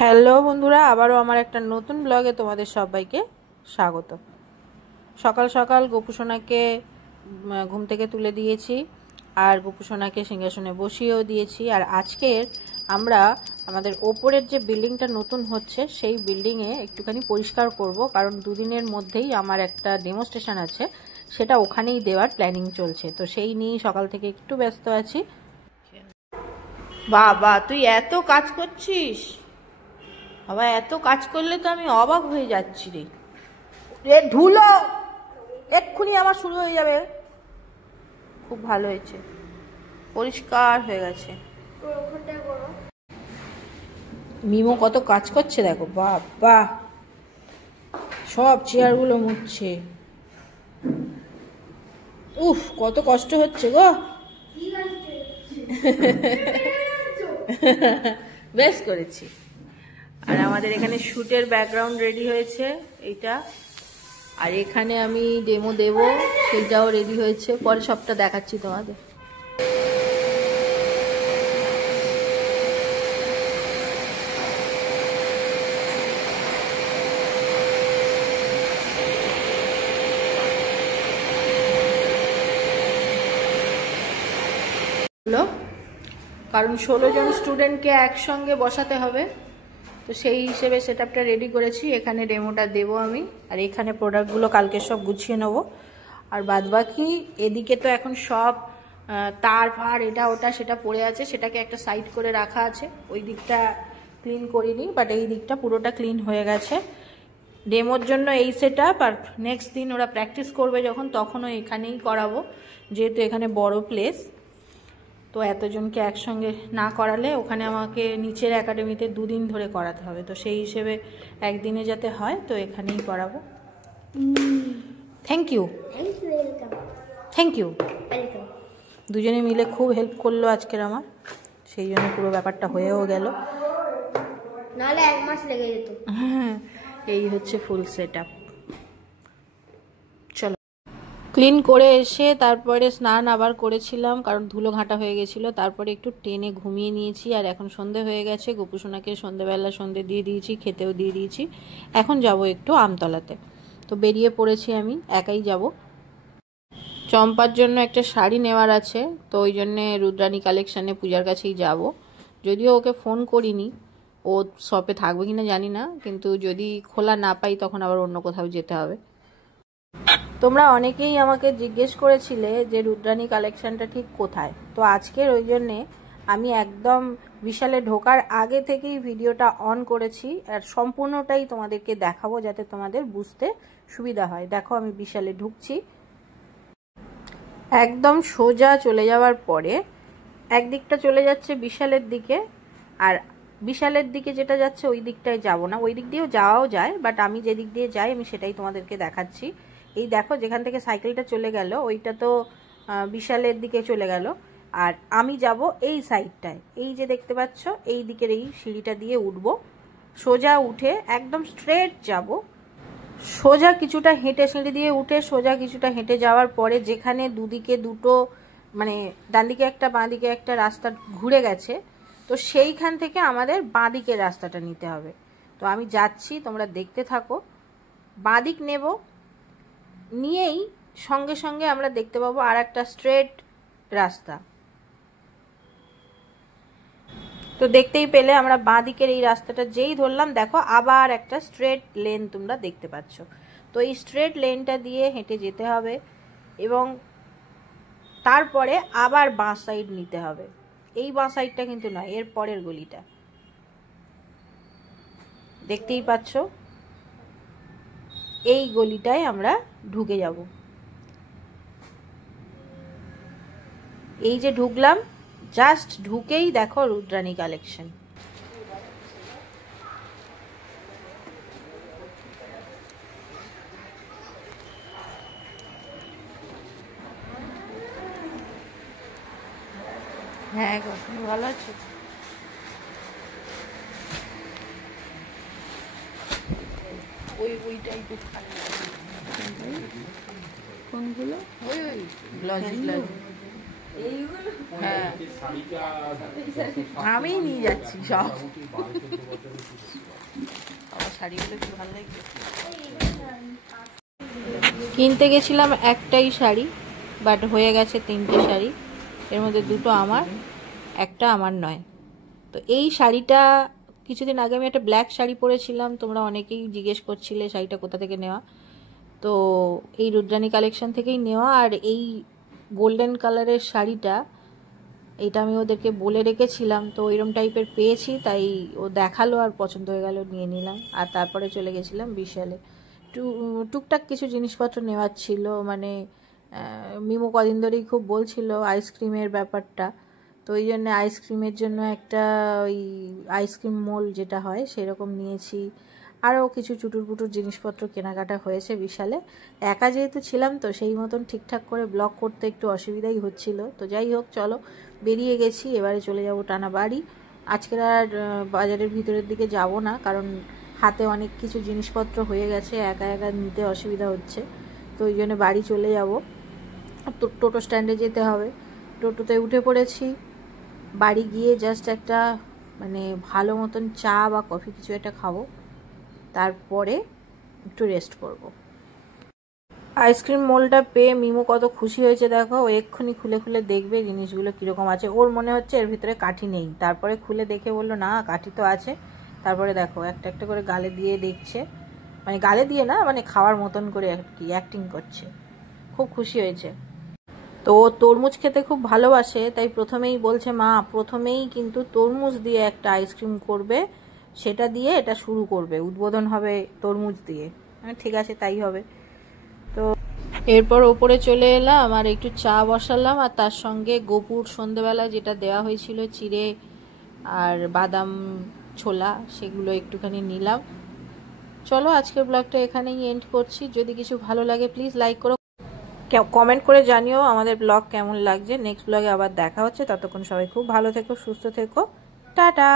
Hello বন্ধুরা, আবারও আমার একটা নতুন ব্লগে তোমাদের সবাইকে স্বাগত। সকাল সকাল গোপুসোনাকে ঘুম থেকে তুলে দিয়েছি আর গোপুসোনাকে সিংহাসনে বসিয়েও দিয়েছি। আর আজকের আমরা আমাদের ওপরের যে বিল্ডিংটা নতুন হচ্ছে সেই বিল্ডিংয়ে একটুখানি পরিষ্কার করব, কারণ দুদিনের মধ্যেই আমার একটা ডেমোস্ট্রেশন আছে, সেটা ওখানেই দেওয়ার প্ল্যানিং চলছে। তো সেই নিয়েই সকাল থেকে একটু ব্যস্ত আছি। বাবা, তুই এত কাজ করছিস? বাবা, এত কাজ করলে তো আমি অবাক হয়ে যাচ্ছি রে। এ ধুলো এক্ষুনি আমার শুরু হয়ে যাবে। খুব ভালো হয়েছে, পরিষ্কার হয়ে গেছে। মিমো কত কাজ করছে দেখো, বাবা সব চেয়ারগুলো মুছছে। উফ, কত কষ্ট হচ্ছে গো। বেশ করেছি। আর আমাদের এখানে শুটের ব্যাকগ্রাউন্ড রেডি হয়েছে এইটা, আর এখানে আমি ডেমো দেব, সেইটাও রেডি হয়েছে। পরে সবটা দেখাচ্ছি তোমাদের। কারণ 16 জন স্টুডেন্টকে একসঙ্গে বসাতে হবে, তো সেই হিসেবে সেটআপটা রেডি করেছি। এখানে ডেমোটা দেব আমি, আর এখানে প্রোডাক্টগুলো কালকে সব গুছিয়ে নেব। আর বাদবাকি এদিকে তো এখন সব তার ফার এটা ওটা সেটা পড়ে আছে, সেটাকে একটা সাইড করে রাখা আছে। ওই দিকটা ক্লিন করিনি, বাট এই দিকটা পুরোটা ক্লিন হয়ে গেছে। ডেমোর জন্য এই সেটআপ, আর নেক্সট দিন ওরা প্র্যাকটিস করবে যখন, তখনও এখানেই করাবো, যেহেতু এখানে বড় প্লেস। তো এতজনকে একসঙ্গে না করালে ওখানে আমাকে নিচের একাডেমিতে 2 দিন ধরে করাতে হবে, তো সেই হিসেবে একদিনে যাতে হয়, তো এখানেই করাবো। Thank you. Thank you. দুজনে মিলে খুব হেল্প করলো আজকের আমার, সেই জন্য পুরো ব্যাপারটা হয়েও গেল, নাহলে 1 মাস লেগে যেত। হ্যাঁ, এই হচ্ছে ফুল সেটআপ। ক্লিন করে এসে তারপরে স্নান আবার করেছিলাম, কারণ ধুলো ঘাঁটা হয়ে গেছিলো। তারপরে একটু টেনে ঘুমিয়ে নিয়েছি। আর এখন সন্ধে হয়ে গেছে। গোপুসোনাকে সন্ধেবেলা সন্ধে দিয়ে দিয়েছি, খেতেও দিয়ে দিয়েছি। এখন যাব একটু আমতলাতে, তো বেরিয়ে পড়েছি। আমি একাই যাব। চম্পার জন্য একটা শাড়ি নেওয়ার আছে, তো ওই জন্যে রুদ্রাণী কালেকশানে পূজার কাছেই যাব। যদিও ওকে ফোন করিনি, ও শপে থাকবে কিনা জানি না, কিন্তু যদি খোলা না পাই তখন আবার অন্য কোথাও যেতে হবে। তোমরা অনেকেই আমাকে জিজ্ঞেস করেছিলে যে রুদ্রাণী কালেকশনটা ঠিক কোথায়, তো আজকের ওই জন্যে আমি একদম বিশালে ঢোকার আগে থেকেই ভিডিওটা অন করেছি, আর সম্পূর্ণটাই তোমাদেরকে দেখাবো যাতে তোমাদের বুঝতে সুবিধা হয়। দেখো, আমি বিশালে ঢুকছি। একদম সোজা চলে যাওয়ার পরে একদিকটা চলে যাচ্ছে বিশালের দিকে, আর বিশালের দিকে যেটা যাচ্ছে ওই দিকটায় যাব না, ওই দিক দিয়েও যাওয়াও যায়, বাট আমি যে দিক দিয়ে যাই আমি সেটাই তোমাদেরকে দেখাচ্ছি। এই দেখো, যেখান থেকে সাইকেলটা চলে গেল ওইটা তো বিশালের দিকে চলে গেল, আর আমি যাব এই সাইডটায়। এই যে দেখতে পাচ্ছ, এই দিকের এই সিঁড়িটা দিয়ে উঠব, সোজা উঠে একদম স্ট্রেট যাব। সোজা কিছুটা হেঁটে, সিঁড়ি দিয়ে উঠে সোজা কিছুটা হেঁটে যাওয়ার পরে যেখানে দুদিকে দুটো, মানে ডান দিকে একটা বাঁ দিকে একটা রাস্তা ঘুরে গেছে, তো সেইখান থেকে আমাদের বাঁ দিকের রাস্তাটা নিতে হবে। তো আমি যাচ্ছি, তোমরা দেখতে থাকো। বাঁ দিক নেব, নিয়েই সঙ্গে সঙ্গে আমরা দেখতে পাবো আর একটা স্ট্রেট রাস্তা। তো দেখতেই পেলে আমরা বাঁ দিকের এই রাস্তাটা যেই ধরলাম, দেখো আবার একটা স্ট্রেট লেন তোমরা দেখতে পাচ্ছ। তো এই স্ট্রেট লেনটা দিয়ে হেঁটে যেতে হবে, এবং তারপরে আবার বাঁ সাইড নিতে হবে। এই বাঁ সাইডটা কিন্তু নয়, এর পরের গলিটা দেখতেই পাচ্ছ। এই গলিটায় আমরা ঢুকে যাব। এই যে ঢুকলাম, জাস্ট ঢুকেই দেখো রুদ্রাণী কালেকশন। হ্যাঁ গো, তুমি ভালো আছো? ওইটাই একটু কোনগুলো? ওই গ্লাস হ্যাঁ আমি নিয়ে যাচ্ছি সব। শাড়িগুলো কি ভালো লাগছে। কিনতে গেছিলাম একটাই শাড়ি, বাট হয়ে গেছে 3টে শাড়ি। এর মধ্যে 2টো আমার, একটা আমার নয়। তো এই শাড়িটা কিছুদিন আগে আমি একটা ব্ল্যাক শাড়ি পরেছিলাম, তোমরা অনেকেই জিজ্ঞেস করছিলে শাড়িটা কোথা থেকে নেওয়া। তো এই রুদ্রাণী কালেকশন থেকেই নেওয়া। আর এই গোল্ডেন কালারের শাড়িটা, এইটা আমি ওদেরকে বলে রেখেছিলাম, তো এরম টাইপের পেয়েছি, তাই ও দেখালো আর পছন্দ হয়ে গেল, নিয়ে নিলাম। আর তারপরে চলে গেছিলাম বিশালে, টুকটাক কিছু জিনিসপত্র নেওয়ার ছিল। মানে মিমো কদিন ধরেই খুব বলছিল আইসক্রিমের ব্যাপারটা, তো ওই জন্য আইসক্রিমের জন্য একটা ওই আইসক্রিম মোল্ড যেটা হয় সেরকম নিয়েছি। আরও কিছু চুটুর পুটুর জিনিসপত্র কেনাকাটা হয়েছে বিশালে। একা যেহেতু ছিলাম তো সেই মতন ঠিকঠাক করে ব্লগ করতে একটু অসুবিধাই হচ্ছিল। তো যাই হোক, চলো বেরিয়ে গেছি, এবারে চলে যাব টানা বাড়ি। আজকের আর বাজারের ভিতরের দিকে যাব না, কারণ হাতে অনেক কিছু জিনিসপত্র হয়ে গেছে, একা একা নিতে অসুবিধা হচ্ছে। তো ওই জন্য বাড়ি চলে যাব। তো টোটো স্ট্যান্ডে যেতে হবে, টোটোতে উঠে পড়েছি। বাড়ি গিয়ে জাস্ট একটা মানে ভালো মতন চা বা কফি কিছু একটা খাবো, তারপরে একটু রেস্ট করব। আইসক্রিম মোলটা পেয়ে মিমো কত খুশি হয়েছে দেখো, ও এক্ষুনি খুলে খুলে দেখবে জিনিসগুলো কীরকম আছে। ওর মনে হচ্ছে এর ভিতরে কাঠি নেই, তারপরে খুলে দেখে বললো না কাঠি তো আছে। তারপরে দেখো একটা একটা করে গালে দিয়ে দেখছে, মানে গালে দিয়ে না, মানে খাওয়ার মতন করে আর কি অ্যাক্টিং করছে। খুব খুশি হয়েছে। তো তরমুজ খেতে খুব ভালোবাসে, তাই প্রথমেই বলছে মা প্রথমেই কিন্তু তরমুজ দিয়ে একটা আইসক্রিম করবে, সেটা দিয়ে এটা শুরু করবে, উদ্বোধন হবে তরমুজ দিয়ে। ঠিক আছে তাই হবে। তো এরপর ওপরে চলে এলাম আর একটু চা বসালাম, আর তার সঙ্গে গোপুর সন্ধ্যেবেলা যেটা দেওয়া হয়েছিল চিড়ে আর বাদাম ছোলা, সেগুলো একটুখানি নিলাম। চলো আজকের ব্লগটা এখানেই এন্ড করছি। যদি কিছু ভালো লাগে প্লিজ লাইক করো, কমেন্ট করে জানিও আমাদের ব্লগ কেমন লাগছে। নেক্সট ব্লগে আবার দেখা হচ্ছে, ততক্ষণ সবাই খুব ভালো থেকো, সুস্থ থেকো, টাটা।